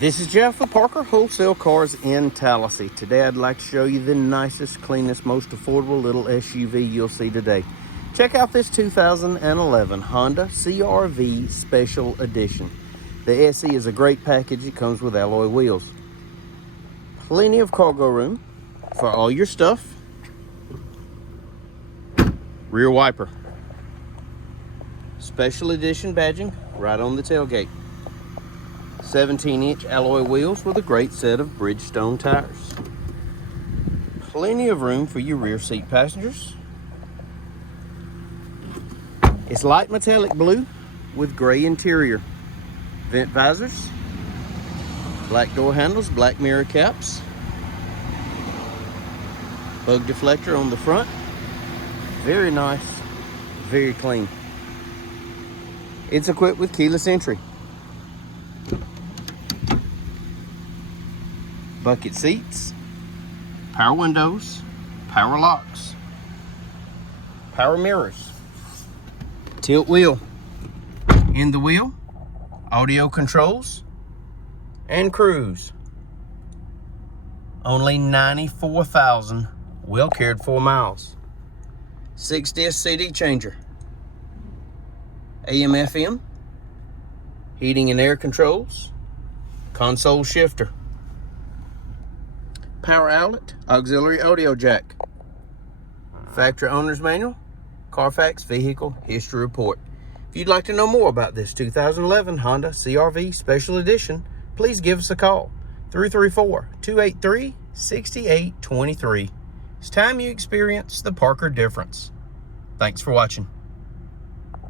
This is Jeff with Parker Wholesale Cars in Tallassee. Today I'd like to show you the nicest, cleanest, most affordable little SUV you'll see today. Check out this 2011 Honda CR-V Special Edition. The SE is a great package. It comes with alloy wheels. Plenty of cargo room for all your stuff. Rear wiper. Special Edition badging right on the tailgate. 17-inch alloy wheels with a great set of Bridgestone tires. Plenty of room for your rear seat passengers. It's light metallic blue with gray interior. Vent visors, black door handles, black mirror caps, bug deflector on the front. Very nice, very clean. It's equipped with keyless entry. Bucket seats, power windows, power locks, power mirrors, tilt wheel, in the wheel, audio controls, and cruise. Only 94,000 well cared for miles. 6-disc CD changer, AM FM, heating and air controls, console shifter, power outlet, auxiliary audio jack, factory owner's manual, Carfax vehicle history report. If you'd like to know more about this 2011 Honda CR-V Special Edition, please give us a call, 334-283-6823. It's time you experience the Parker difference. Thanks for watching.